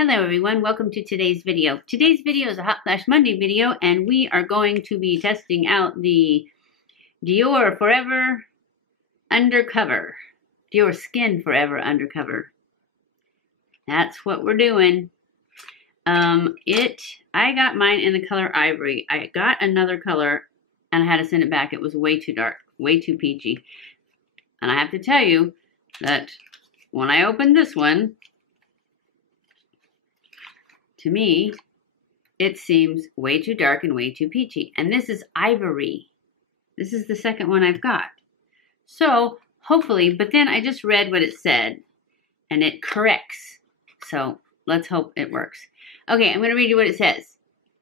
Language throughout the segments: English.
Hello everyone, welcome to today's video. Today's video is a Hot Flash Monday video and we are going to be testing out the DiorSkin Forever Undercover. That's what we're doing. I got mine in the color Ivory. I got another color and I had to send it back. It was way too dark, way too peachy. And I have to tell you that when I opened this one, to me, it seems way too dark and way too peachy. And this is Ivory. This is the second one I've got. So, hopefully, but then I just read what it said, and it corrects. So, let's hope it works. Okay, I'm going to read you what it says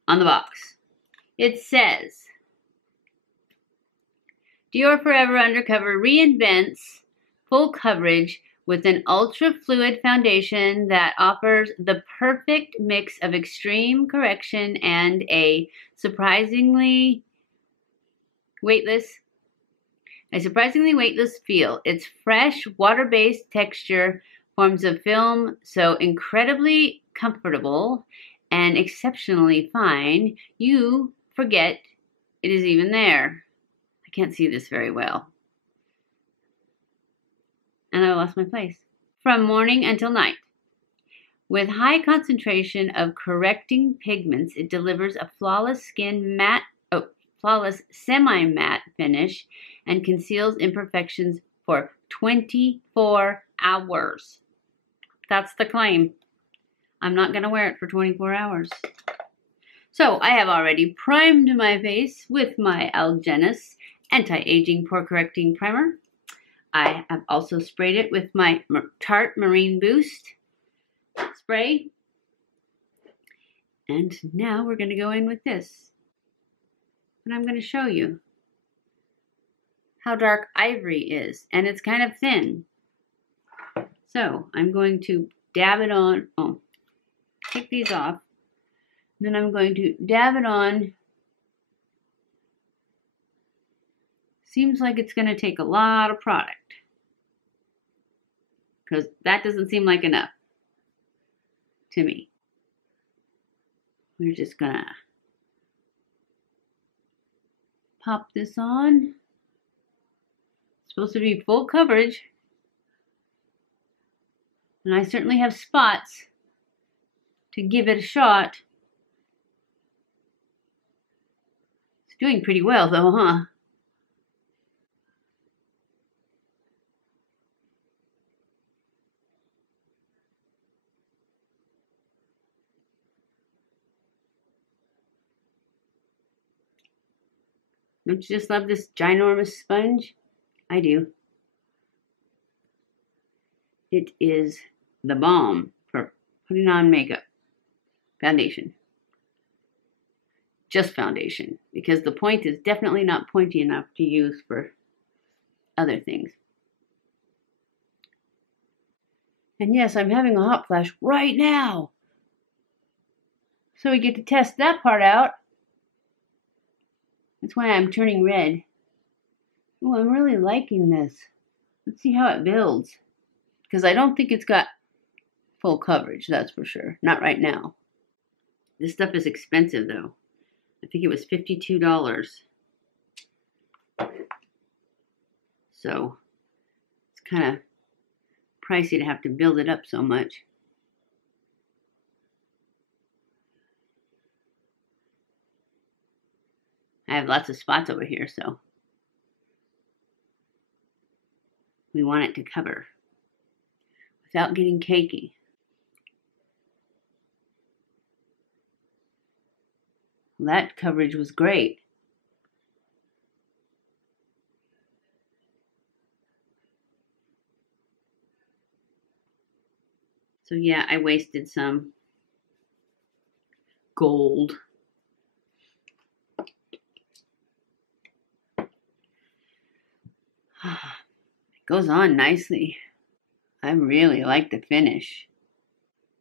on the box. It says, Dior Forever Undercover reinvents full coverage with an ultra-fluid foundation that offers the perfect mix of extreme correction and a surprisingly weightless feel. Its fresh, water-based texture forms a film so incredibly comfortable and exceptionally fine, you forget it is even there. I can't see this very well. And I lost my place. From morning until night. With high concentration of correcting pigments, it delivers a flawless semi-matte finish and conceals imperfections for 24 hours. That's the claim. I'm not going to wear it for 24 hours. So I have already primed my face with my Algenist Anti-Aging Pore Correcting Primer. I have also sprayed it with my Tarte Marine Boost spray. And now we're going to go in with this. And I'm going to show you how dark Ivory is. And it's kind of thin. So I'm going to dab it on. Oh, take these off. Then I'm going to dab it on. Seems like it's going to take a lot of product. Because that doesn't seem like enough to me. We're just going to pop this on. It's supposed to be full coverage. And I certainly have spots to give it a shot. It's doing pretty well though, huh? Don't you just love this ginormous sponge? I do. It is the bomb for putting on makeup. Foundation. Just foundation. Because the point is definitely not pointy enough to use for other things. And yes, I'm having a hot flash right now. So we get to test that part out. That's why I'm turning red. Oh, I'm really liking this. Let's see how it builds. Because I don't think it's got full coverage, that's for sure. Not right now. This stuff is expensive, though. I think it was $52. So, it's kind of pricey to have to build it up so much. I have lots of spots over here, so we want it to cover without getting cakey. That coverage was great. So yeah, I wasted some gold. It goes on nicely. I really like the finish.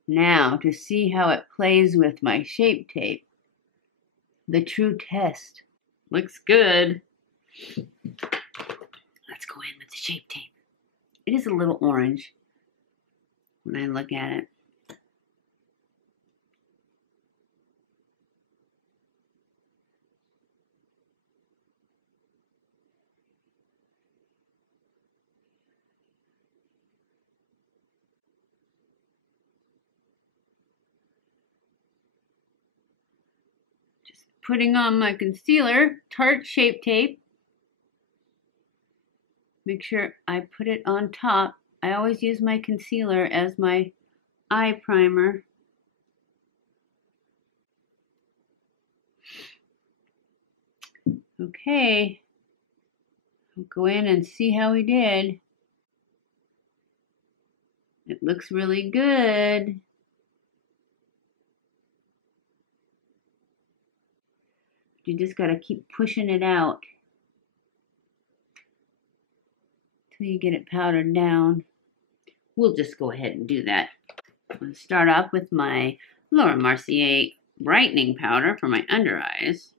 Now, to see how it plays with my Shape Tape. The true test. Looks good. Let's go in with the Shape Tape. It is a little orange when I look at it. Just putting on my concealer, Tarte Shape Tape. Make sure I put it on top. I always use my concealer as my eye primer. Okay, I'll go in and see how we did. It looks really good. You just gotta keep pushing it out till you get it powdered down. We'll just go ahead and do that. I'm gonna start off with my Laura Mercier brightening powder for my under eyes.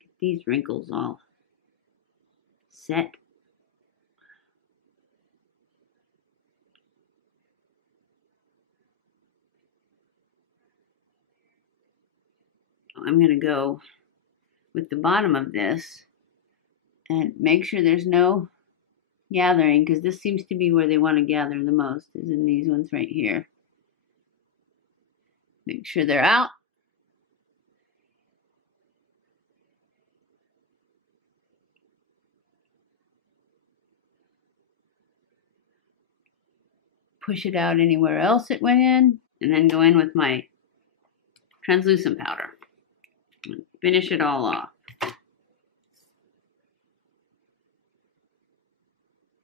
Get these wrinkles all set. I'm going to go with the bottom of this and make sure there's no gathering, because this seems to be where they want to gather the most, is in these ones right here. Make sure they're out. Push it out anywhere else it went in, and then go in with my translucent powder. Finish it all off.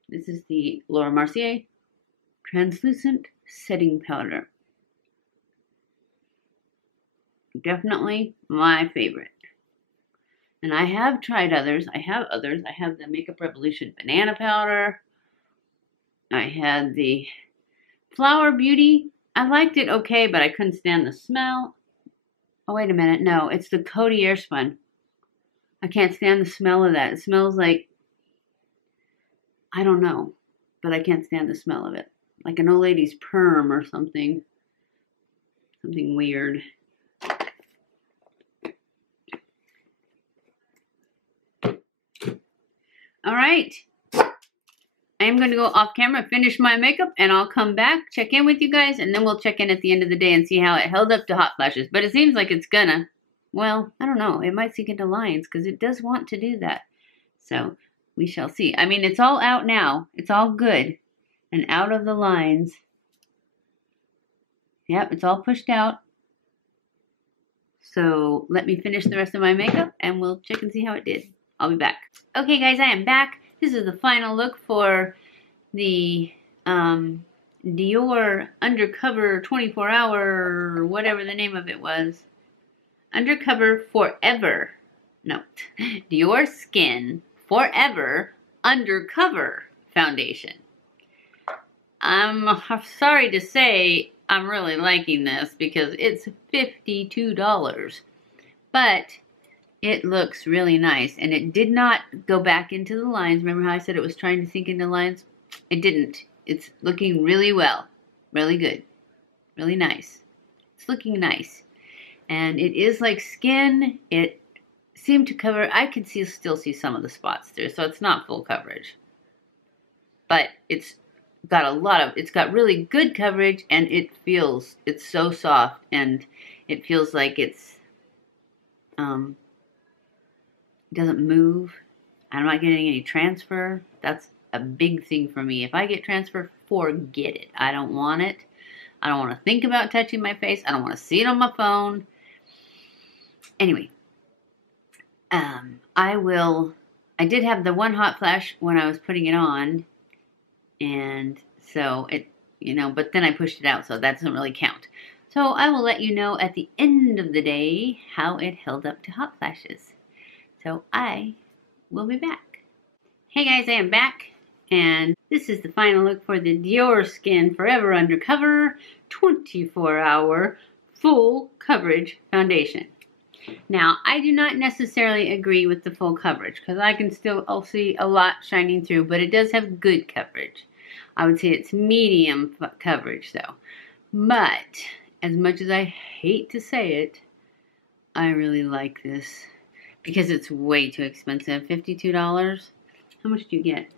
This is the Laura Mercier Translucent Setting Powder. Definitely my favorite. And I have tried others. I have others. I have the Makeup Revolution Banana Powder. I had the Flower Beauty. I liked it okay, but I couldn't stand the smell. Oh, wait a minute. No, it's the Coty Airspun. I can't stand the smell of that. It smells like, I don't know, but I can't stand the smell of it. Like an old lady's perm or something. Something weird. All right. I am going to go off camera, finish my makeup, and I'll come back, check in with you guys, and then we'll check in at the end of the day and see how it held up to hot flashes. But it seems like it's gonna. Well, I don't know. It might sink into lines because it does want to do that. So we shall see. I mean, it's all out now. It's all good and out of the lines. Yep, it's all pushed out. So let me finish the rest of my makeup and we'll check and see how it did. I'll be back. Okay, guys, I am back. This is the final look for the Dior Undercover 24-hour, whatever the name of it was. Undercover Forever. No, DiorSkin Forever Undercover Foundation. I'm sorry to say I'm really liking this because it's $52. But it looks really nice, and it did not go back into the lines. Remember how I said it was trying to sink into lines? It didn't. It's looking really well. Really good. Really nice. It's looking nice. And it is like skin. It seemed to cover, I could still see some of the spots there, so it's not full coverage. But it's got really good coverage, and it's so soft, and it feels like it's, doesn't move. I'm not getting any transfer. That's a big thing for me. If I get transfer, forget it. I don't want it. I don't want to think about touching my face. I don't want to see it on my phone. Anyway, I did have the one hot flash when I was putting it on, and so it, but then I pushed it out, so that doesn't really count. So I will let you know at the end of the day how it held up to hot flashes. So I will be back. Hey guys, I am back, and this is the final look for the DiorSkin Forever Undercover 24-hour full coverage foundation. Now, I do not necessarily agree with the full coverage because I'll see a lot shining through, but it does have good coverage. I would say it's medium coverage though. But as much as I hate to say it, I really like this. Because it's way too expensive. $52. How much do you get?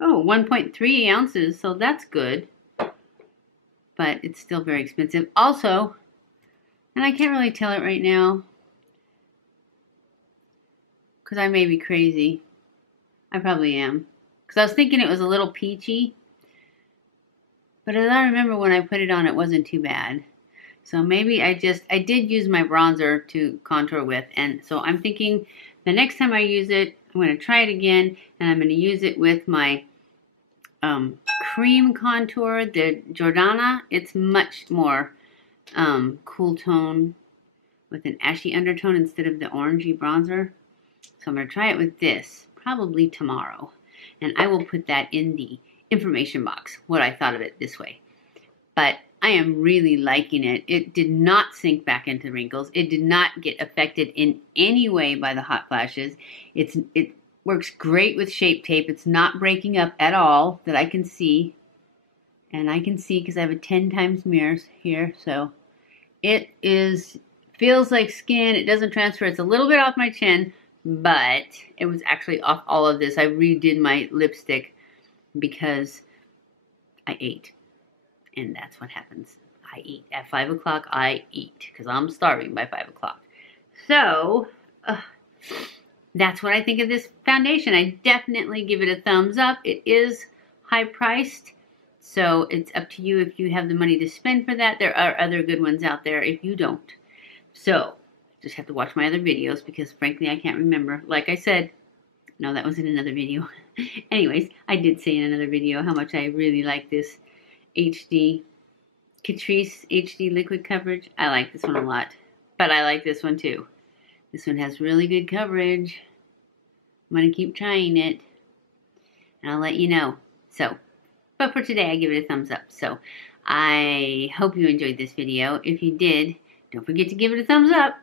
Oh, 1.3 ounces, so that's good. But it's still very expensive. Also, and I can't really tell it right now because I may be crazy. I probably am. Because I was thinking it was a little peachy. But as I remember when I put it on, it wasn't too bad. So maybe I did use my bronzer to contour with. And so I'm thinking the next time I use it, I'm going to try it again. And I'm going to use it with my cream contour, the Jordana. It's much more cool tone with an ashy undertone instead of the orangey bronzer. So I'm going to try it with this probably tomorrow. And I will put that in the information box, what I thought of it this way. But I am really liking it. It did not sink back into wrinkles. It did not get affected in any way by the hot flashes. It works great with Shape Tape. It's not breaking up at all that I can see. And I can see because I have a 10 times mirror here. So it feels like skin. It doesn't transfer. It's a little bit off my chin, but it was actually off all of this. I redid my lipstick because I ate. And that's what happens. I eat. At 5 o'clock, I eat. Because I'm starving by 5 o'clock. So, that's what I think of this foundation. I definitely give it a thumbs up. It is high priced. So, it's up to you if you have the money to spend for that. There are other good ones out there if you don't. So, just have to watch my other videos. Because frankly, I can't remember. Like I said, no, that was in another video. Anyways, I did say in another video how much I really like this HD Catrice HD liquid coverage. I like this one a lot, but I like this one too. This one has really good coverage. I'm going to keep trying it and I'll let you know. So, but for today I give it a thumbs up. So I hope you enjoyed this video. If you did, don't forget to give it a thumbs up.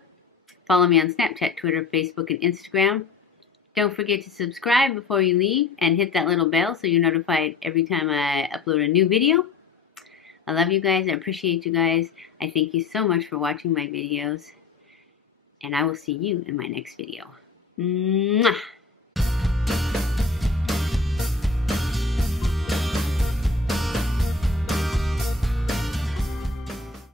Follow me on Snapchat, Twitter, Facebook, and Instagram. Don't forget to subscribe before you leave and hit that little bell so you're notified every time I upload a new video. I love you guys. I appreciate you guys. I thank you so much for watching my videos. And I will see you in my next video. Mwah!